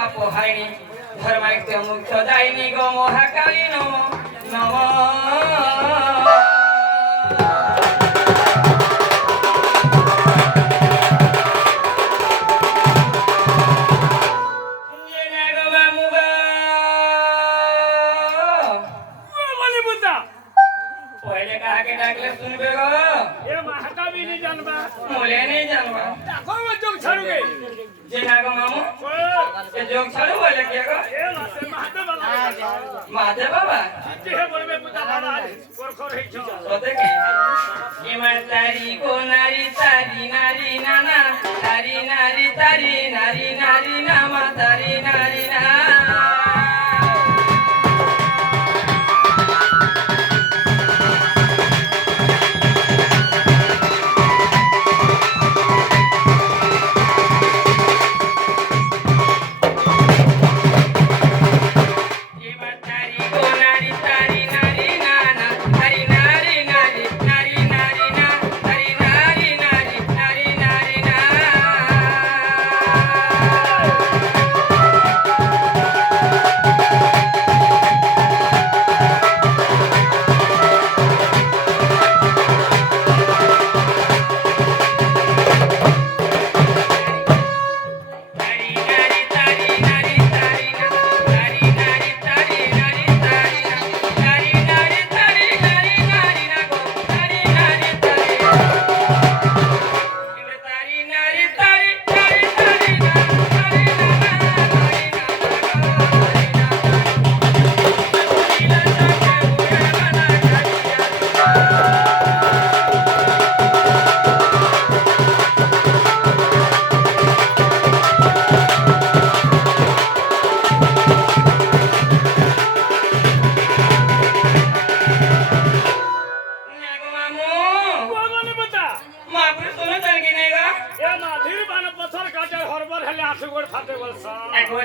পাপ হাইনি ধর্মায়িত মুখ্য দায়িনী গো মহাকালী নম নম महादेव बाबा तारी को नारी तारी नारी नाना तारी नारी तारी नारी नारी नामा तारी नारी ना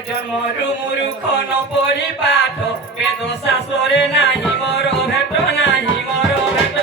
জন্মরু মুরুখ নপরি পাঠ বেদ শাস্ত্রে নাহি মর ভেট নাহি মর ভেট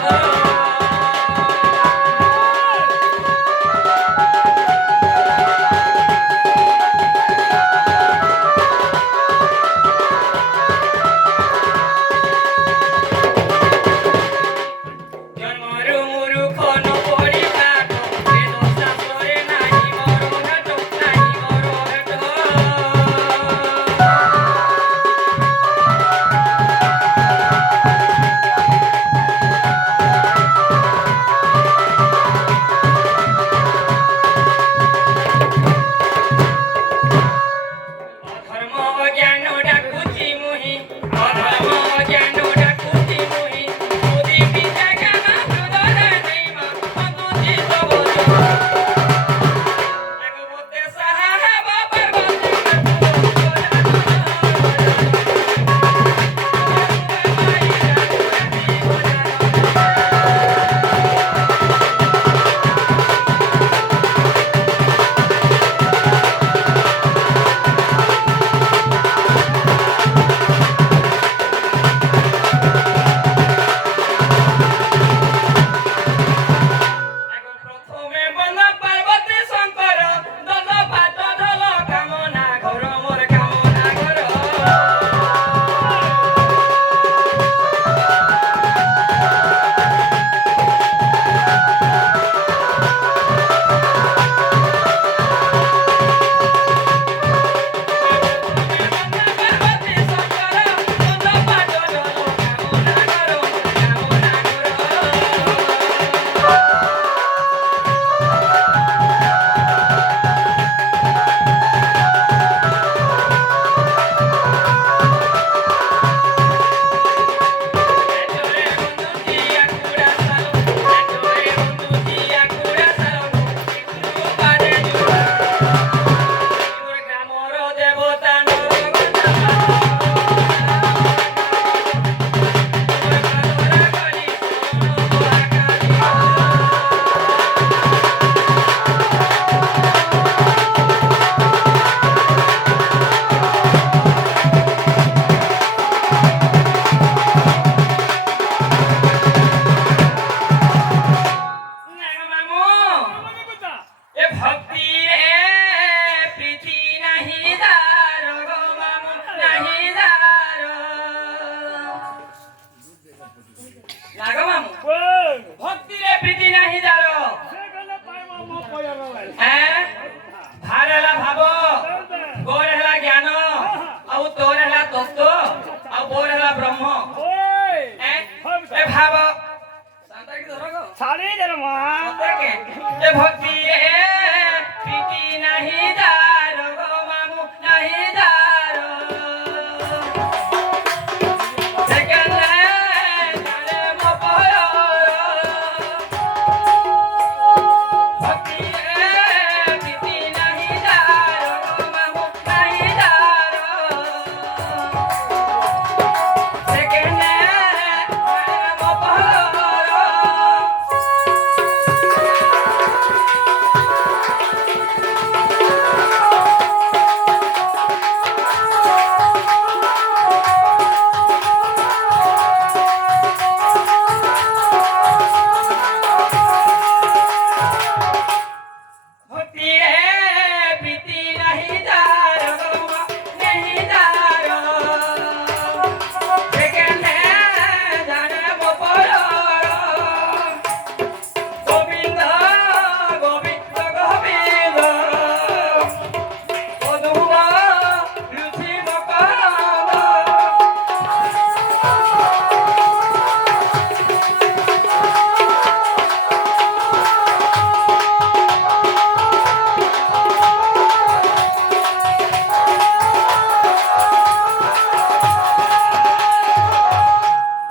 हैं भारेला भाबो गोरेला ज्ञान ଆଉ ତୋର ହେଲା ତତ୍ତ୍ୱ ଆଉ ମୋର ହେଲା ବ୍ରହ୍ମ ଏ ଭାବ ଶାନ୍ତା କି ଧରଗ ଛାଡ଼ି ଦେର ମା ଏ ଭକ୍ତି ଏ ପ୍ରୀତି ନାହିଁ ଯାର ଗୋ ମାମୁ ନାହିଁ ଯାର ସେକେଣ୍ଡ ଜାଣେ ମୋ ପର ଭକ୍ତି ଏ ପ୍ରୀତି ନାହିଁ ଯାର ଗୋ ମାମୁ ନାହିଁ ଯାର ସେକେଣ୍ଡ ଜାଣେ ମୋ ପର भक्ति है प्रीति नहीं जारो नहीं जारो सेकेंड है जाने वो परो गोविंद गोविंद गोविंद ओदुम रुचि मकर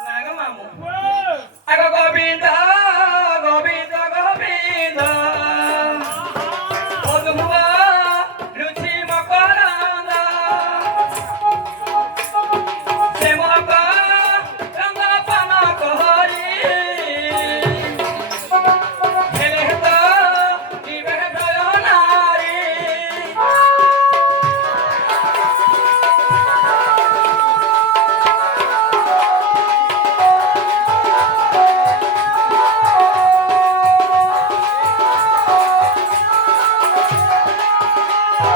नाग मामू आगो गोविंद गोविंद गोविंद ओदुम रुचि मकरंद से मक रंग पान कहरी हेले तो जीवे दय नारी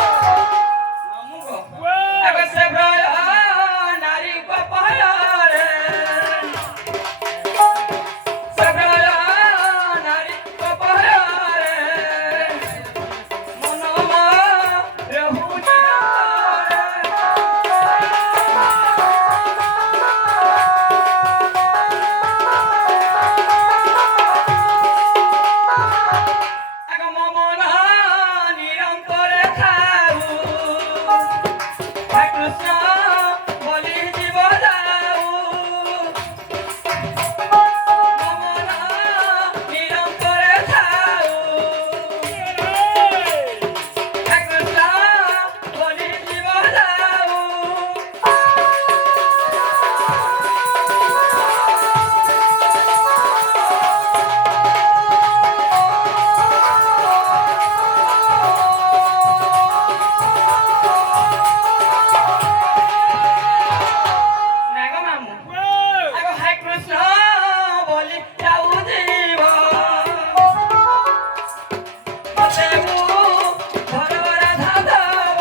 मामू को अब से ब्रय नारी को पहरे से ब्रय नारी को पहरे मनोमा रहु আগ মমন নিরন্তরে খাউ হে কৃষ্ণ বলি জীব যাও মমন নিরন্তরে খাউ হে কৃষ্ণ বলি জীব যাও নাগ মামু আগ হে কৃষ্ণ বলি যাও জীব দেবু ধর রাধা ধব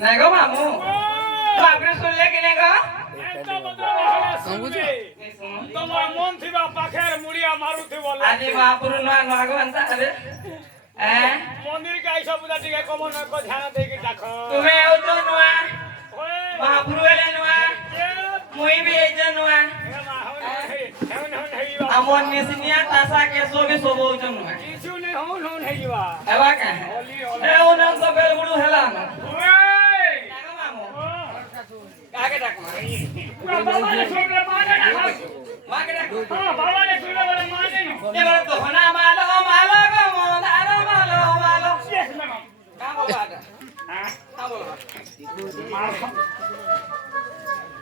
নাগ মামু বাপরে শুনলে কি নাগ তোমার মন থিবা পাখের মুড়িয়া মারুথিব আজি মহাপুরু নয় নাগবন্ত আরে মন্দির কে আইসা বুঝা টিকে কমন নয় ধ্যান দেকি ডাক তুমি হউছ নয়া মহাপুরু এলে নয়া মুই বি এইছ নয়া আমন নিসিনিয়া তাসা কে সোবি সোবউছ নয়া কিছু নেই হন হন হেইবা এবা কা এ ওনার তো বেলগুড়ু হেলা না নাগ মামু কাকে ডাক বাবা রে শুনলে মানে না মাকে ডাক বাবা রে শুনলে বলে মানে না এবার তো হনা মালো মালো গো মনার মালো মালো শেষ না কাবো বাটা কাবো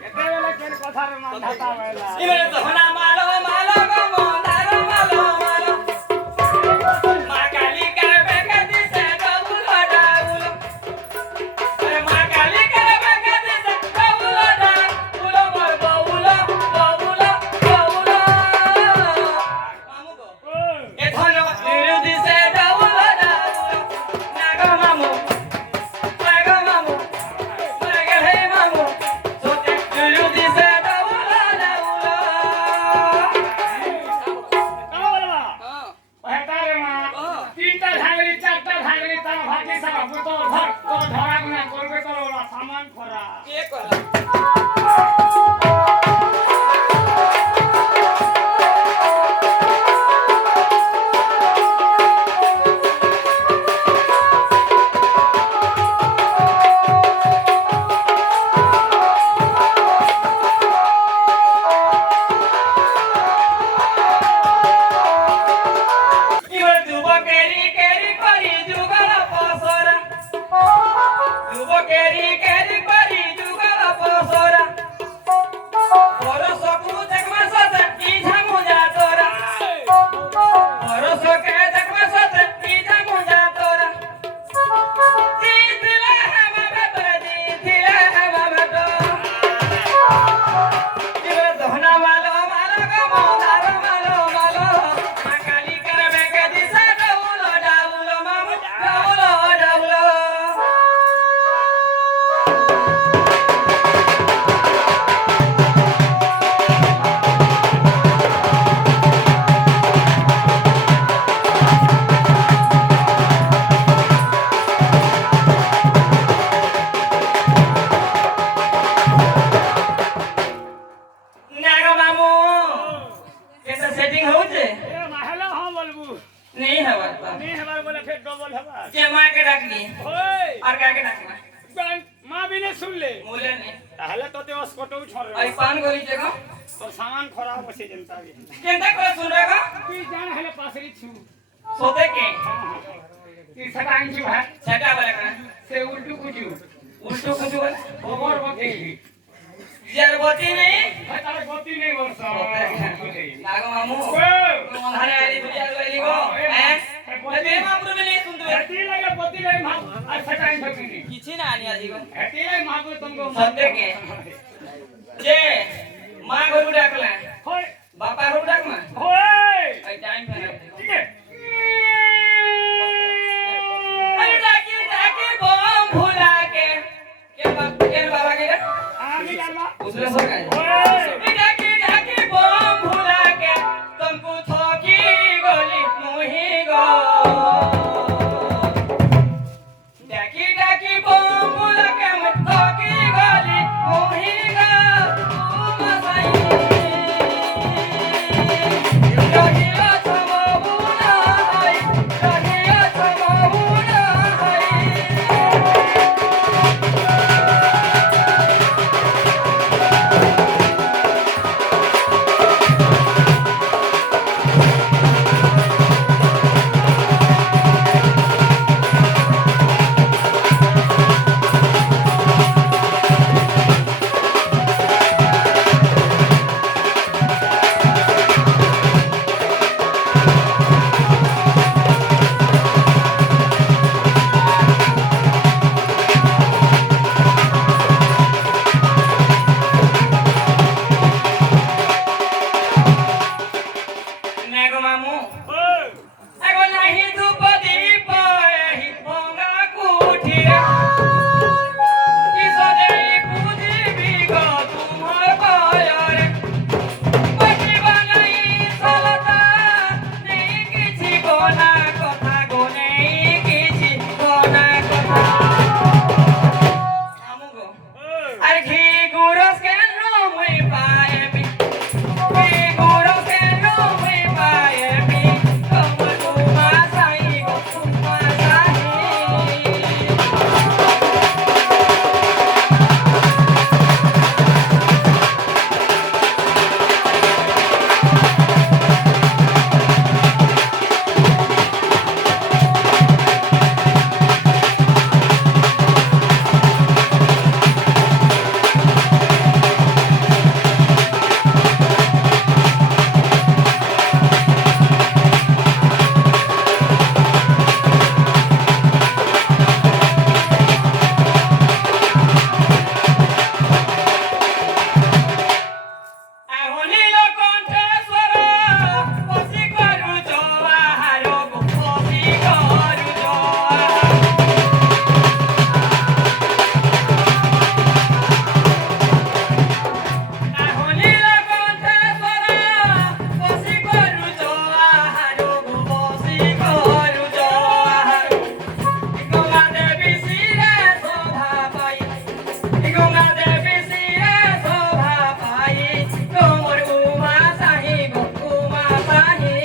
এতে বেলা কেন কথার মান ধাতা বেলা এবার তো হনা মালো মালো গো মনার মালো মালো মা কালী করবে কদিসে ডাউল ডাউল আরে মা কালী করবে কদিসে ডাউল ডাউল মোর বাউল বাউল বাউল नहीं है बात नहीं हमारे बोले फिर डबल हवा जे मां के डाक ली ओए और का के डाकना मां भी ने सुन ले बोले नहीं ताहले तो ते अस्पताल छोड़ और रहे पान गोली जगह तो सामान खराब बसे जनता भी केंता को सुन रहा तू जान हले पासरी छु सोते के ई सटाइन छु है छटा वाला का से उल्टू कुजू कुछ वाला ओवर बके यार बोती नहीं तारे गति नहीं वर्षा लागो मामू ओ तुम्हारे आली बुझा वाली को हैं ते मापुर में ले सुन दो हटी लगे गति नहीं मां आज सटाइन छकी किछि ना आनी आजी को हटी ले मां को तुमको सत्य के जे मां घरु डाकला होय बापा घरु डाक मा होय आई टाइम पे ठीक है अरे डाकी डाकी बम भुला के बाबा के आमी गामा उसले सरकार ओए डाकी डाकी बम भुला के तुमको थकी गोली मोही गो डाकी डाकी बम भुला के मैं थकी गोली मोही गो मसाई रहिया छमबुना हाय रहिया छमबुना हाय नेगो मामू ओए एगो नाही धूप दीप एही भोंगा कुठिया किसो देई पूजी बिगो तुम्हर पायरे पटी बनाई सलता नहीं किछि गोना कथा गो नहीं किछि गोना कथा मामू गो ओए अरे घी गुरस के नो मुई पाएबी घी गुरस के नो मुई पाएबी कमर घुमा साई गो घुमा Sai ahonílo contesuero posi koru joa haro posi koru joa ahonílo contesuero posi koru joa haro posi koru joa ikonga devi sire sobha pai ikonga devi sire sobha pai tomor uma sahi go uma sahi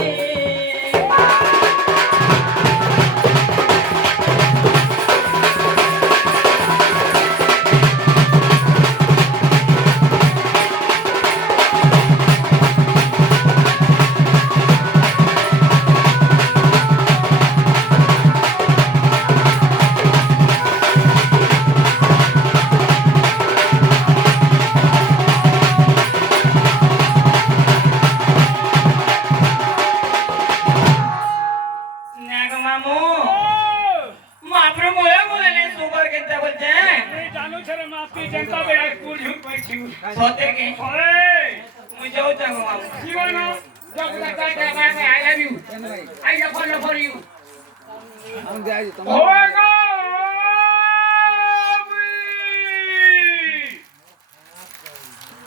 नेगो मामू मापरो बोले ने super केता बोलते हैं नहीं जानू छरे माफी जनता बेड़ा school झूठ पर छु सोते के ओए मुझे जाओ चाहो मामू जीवन जब तक I love you I love for you होएगा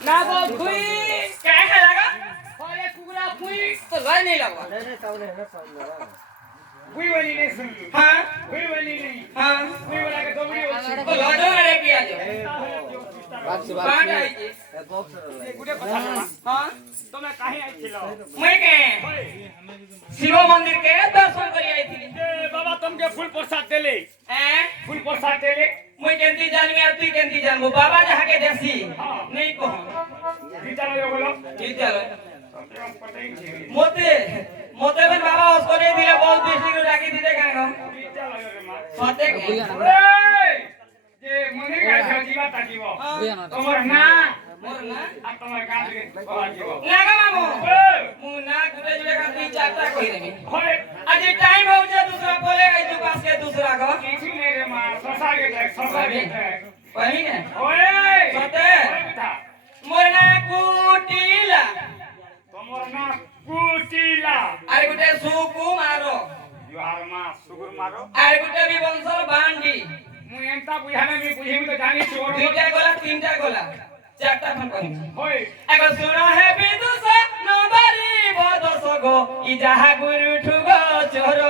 ना वो खुई क्या है लगा अरे कुकुरा पुई तो लय नहीं लगा पुई वाली नहीं सुन हाँ पुई वाली नहीं हाँ पुई वाला के दोबड़ी होची तो लड़ो रे किया जो ताहले जो बांट आई छी गुटे कथा शोना हां तमे काहे आइथिलो मैं के शिव मंदिर के दर्शन करी आई थी ए बाबा तुमके फूल प्रसाद देले हैं फूल प्रसाद देले मैं केंती जानमी और तू केंती जानबो बाबा जहां के देसी नहीं कहो विद्यालय बोलो विद्यालय पता ही छे मोते मोते बन बाबा उसको नहीं दिले बहुत डिस्ट्रिक्ट को जाके दीदे कांगो विद्यालय रे मां सते के जे मंदिर का छे जीवा ताजीवो तमर ना मोर ना आ तमर काज के जीवो नागा मामू मु ना गुटे जुले का तीन चारटा कहि देबी होय आज टाइम हो जा दूसरा बोले आई तू पास के दूसरा को किसी ने रे मां ससा के पहली ने ओए सते मोर ना कुटीला तमर ना कुटीला अरे गुटे सुकु मारो युहार मां सुगुर मारो अरे गुटे भी वंशल बांडी मु एंता बुझाने मी बुझिम तो जानी छी और दुईटा गोला तीनटा गोला चारटा फन कहि होय एगो सुनो है विदुष नंबरी बदस गो इ जहा गुरु ठुगो चोरो